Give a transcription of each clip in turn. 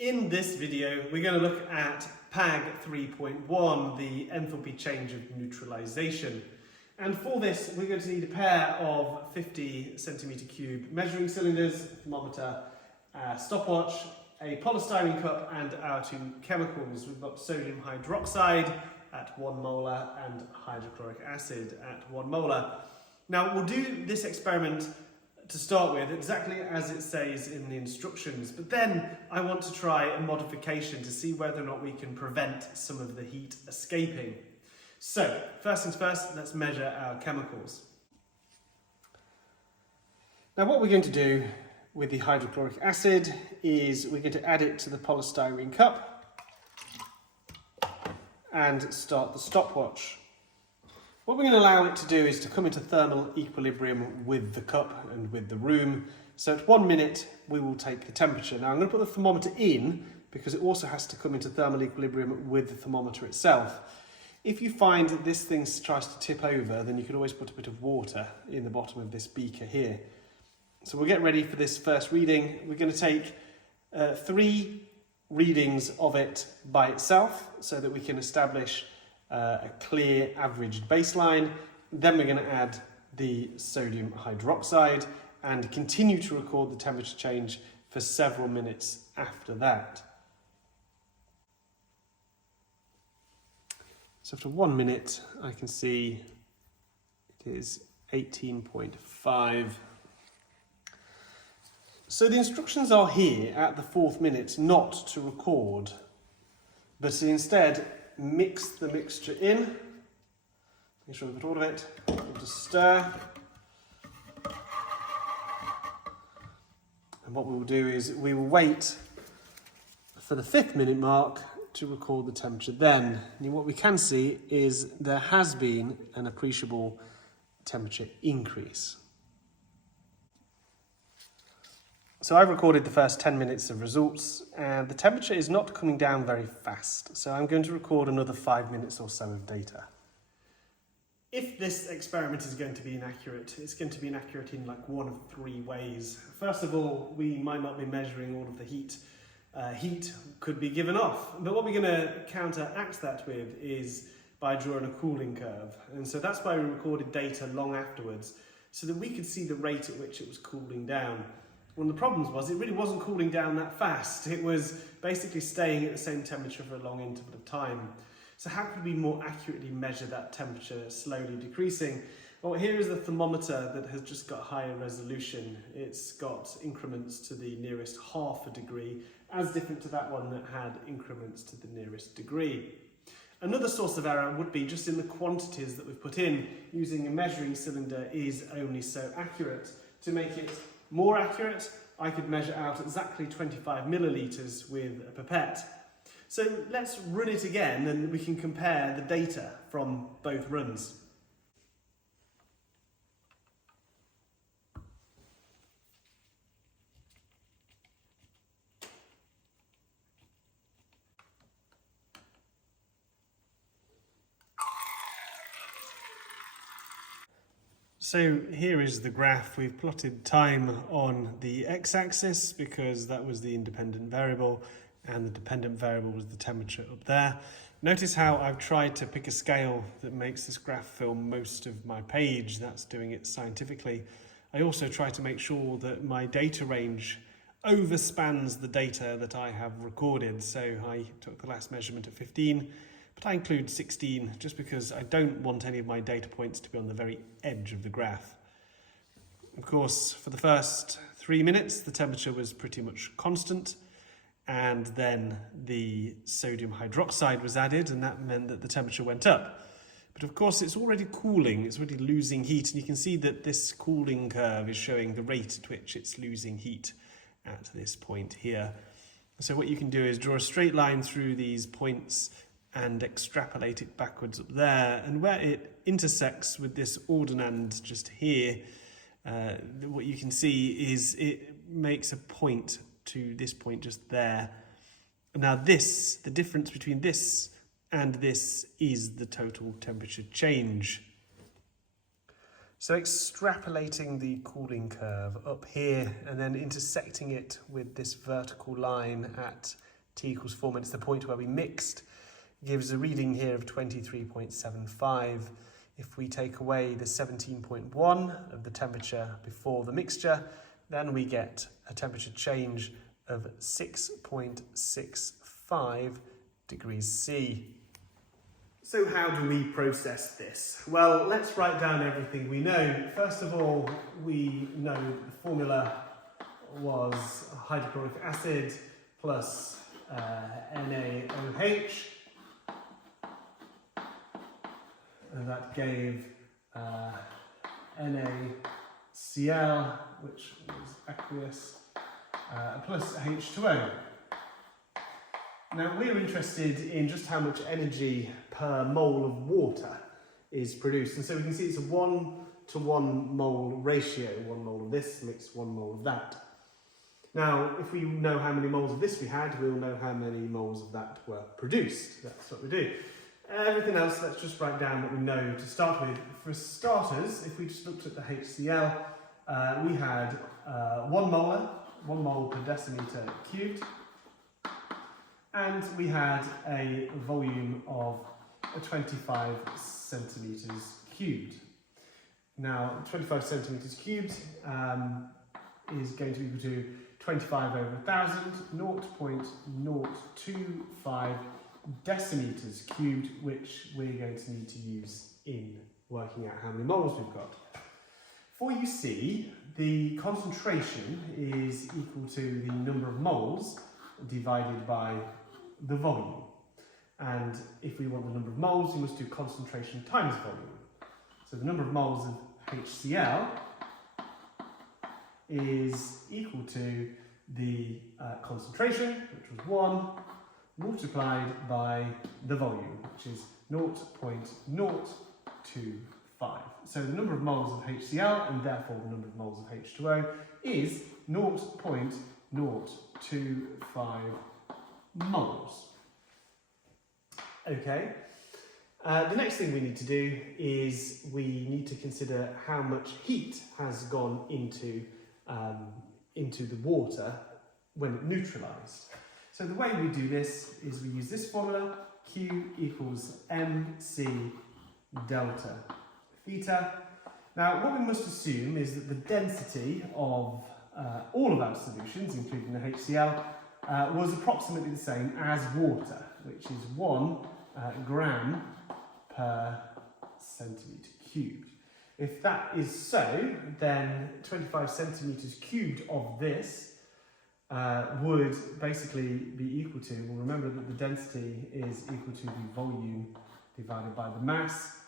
In this video, we're going to look at PAG 3.1, the enthalpy change of neutralisation. And for this, we're going to need a pair of 50 centimetre cube measuring cylinders, a thermometer, a stopwatch, a polystyrene cup, and our two chemicals. We've got sodium hydroxide at 1 molar and hydrochloric acid at 1 molar. Now, we'll do this experiment to start with exactly as it says in the instructions, but then I want to try a modification to see whether or not we can prevent some of the heat escaping. So first things first, let's measure our chemicals. Now what we're going to do with the hydrochloric acid is we're going to add it to the polystyrene cup and start the stopwatch. What we're going to allow it to do is to come into thermal equilibrium with the cup and with the room. So at 1 minute, we will take the temperature. Now I'm going to put the thermometer in because it also has to come into thermal equilibrium with the thermometer itself. If you find that this thing tries to tip over, then you can always put a bit of water in the bottom of this beaker here. So we'll get ready for this first reading. We're going to take 3 readings of it by itself so that we can establish a clear averaged baseline. Then we're going to add the sodium hydroxide and continue to record the temperature change for several minutes after that. So after 1 minute, I can see it is 18.5. So the instructions are here at the 4th minute not to record, but instead mix the mixture in. Make sure we've got all of it. We'll just stir. And what we will do is we will wait for the 5th minute mark to record the temperature then. And what we can see is there has been an appreciable temperature increase. So I've recorded the first 10 minutes of results and the temperature is not coming down very fast. So I'm going to record another 5 minutes or so of data. If this experiment is going to be inaccurate, it's going to be inaccurate in like one of 3 ways. First of all, we might not be measuring all of the heat. Heat could be given off. But what we're going to counteract that with is by drawing a cooling curve. And so that's why we recorded data long afterwards, so that we could see the rate at which it was cooling down. One of the problems was it really wasn't cooling down that fast. It was basically staying at the same temperature for a long interval of time. So how could we more accurately measure that temperature slowly decreasing? Well, here is the thermometer that has just got higher resolution. It's got increments to the nearest ½ degree, as different to that one that had increments to the nearest degree. Another source of error would be just in the quantities that we've put in. Using a measuring cylinder is only so accurate. To make it more accurate, I could measure out exactly 25 millilitres with a pipette. So let's run it again and we can compare the data from both runs. So here is the graph. We've plotted time on the x-axis because that was the independent variable and the dependent variable was the temperature up there. Notice how I've tried to pick a scale that makes this graph fill most of my page. That's doing it scientifically. I also try to make sure that my data range overspans the data that I have recorded. So I took the last measurement at 15. But I include 16 just because I don't want any of my data points to be on the very edge of the graph. Of course, for the first 3 minutes, the temperature was pretty much constant, and then the sodium hydroxide was added, and that meant that the temperature went up. But of course, it's already cooling, it's already losing heat, and you can see that this cooling curve is showing the rate at which it's losing heat at this point here. So what you can do is draw a straight line through these points and extrapolate it backwards up there, and where it intersects with this ordinand just here, what you can see is it makes a point to this point just there. Now this, the difference between this and this is the total temperature change. So extrapolating the cooling curve up here and then intersecting it with this vertical line at t equals 4 minutes, the point where we mixed, gives a reading here of 23.75. If we take away the 17.1 of the temperature before the mixture, then we get a temperature change of 6.65 degrees C. So how do we process this? Well, let's write down everything we know. First of all, we know the formula was hydrochloric acid plus NaOH, and that gave NaCl, which was aqueous, plus H2O. Now we're interested in just how much energy per mole of water is produced, and so we can see it's a 1-to-1 mole ratio. 1 mole of this mixed 1 mole of that. Now if we know how many moles of this we had, we'll know how many moles of that were produced. That's what we do. Everything else, let's just write down what we know to start with. For starters, if we just looked at the HCl, we had 1 mole per decimeter cubed, and we had a volume of 25 centimeters cubed. Now, 25 centimeters cubed is going to be equal to 25 over 1,000, 0.025 decimeters cubed, which we're going to need to use in working out how many moles we've got. For you see, the concentration is equal to the number of moles divided by the volume. And if we want the number of moles, we must do concentration times volume. So the number of moles of HCl is equal to the concentration, which was 1, multiplied by the volume, which is 0.025. So the number of moles of HCl, and therefore the number of moles of H2O, is 0.025 moles. Okay. The next thing we need to do is we need to consider how much heat has gone into the water when it neutralised. So the way we do this is we use this formula, Q equals mc delta theta. Now what we must assume is that the density of all of our solutions, including the HCl, was approximately the same as water, which is 1 gram per centimetre cubed. If that is so, then 25 centimetres cubed of this would basically be equal to, well, remember that the density is equal to the volume divided by the mass,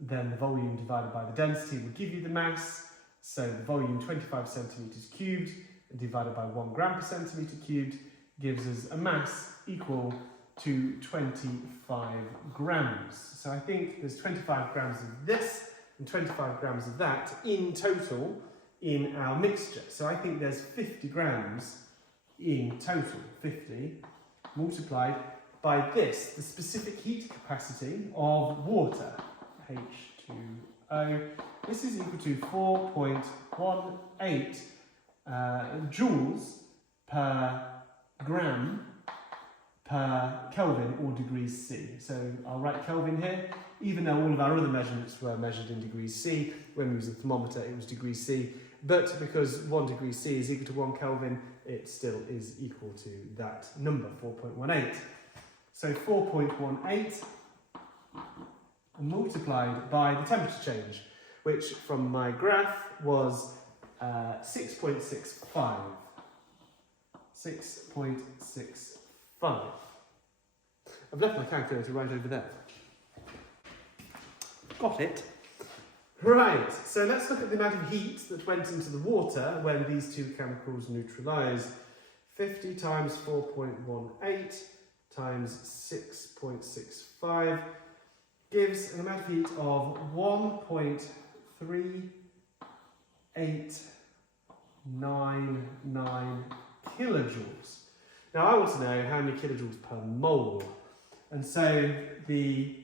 then the volume divided by the density will give you the mass, so the volume 25 centimetres cubed divided by 1 gram per centimetre cubed gives us a mass equal to 25 grams. So I think there's 25 grams of this and 25 grams of that in total in our mixture. So I think there's 50 grams in total, 50 multiplied by this, the specific heat capacity of water, H2O. This is equal to 4.18 joules per gram per Kelvin or degrees C. So I'll write Kelvin here, even though all of our other measurements were measured in degrees C. When we used a thermometer, it was degrees C. But because 1 degree C is equal to 1 Kelvin, it still is equal to that number, 4.18. So 4.18 multiplied by the temperature change, which from my graph was 6.65. 6.65. I've left my calculator right over there. Got it. Right, so let's look at the amount of heat that went into the water when these two chemicals neutralised. 50 times 4.18 times 6.65 gives an amount of heat of 1.3899 kilojoules. Now I want to know how many kilojoules per mole, and so the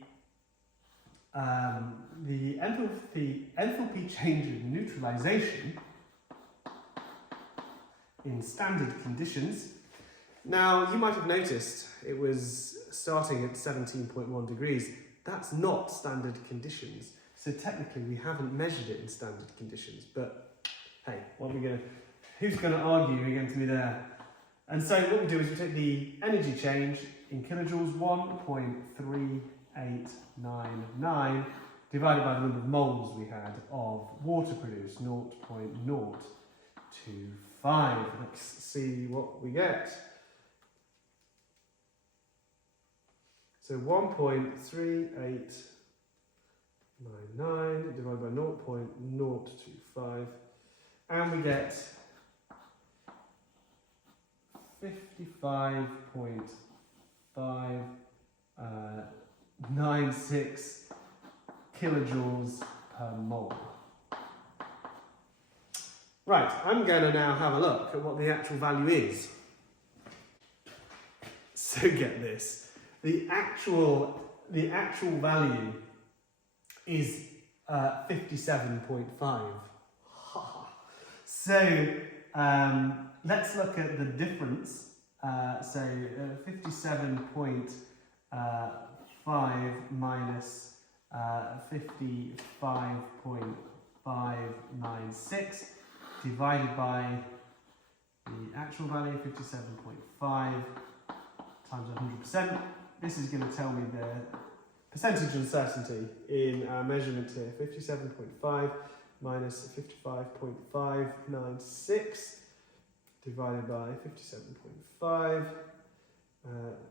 the enthalpy change of neutralisation in standard conditions. Now, you might have noticed it was starting at 17.1 degrees. That's not standard conditions. So technically, we haven't measured it in standard conditions. But hey, who's going to argue against me there? And so what we do is we take the energy change in kilojoules, 1.3899, divided by the number of moles we had of water produced, 0.025. Let's see what we get. So 1.3899 divided by 0.025, and we get 55.596 kilojoules per mole. Right, I'm going to now have a look at what the actual value is. So get this. The actual value is 57.5. So let's look at the difference. 57.5 minus 55.596 divided by the actual value, 57.5 times 100%. This is going to tell me the percentage uncertainty in our measurement here. 57.5 minus 55.596 divided by 57.5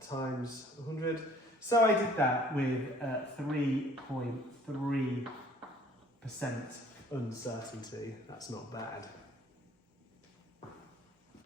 times 100. So I did that with 3.3% uncertainty. That's not bad.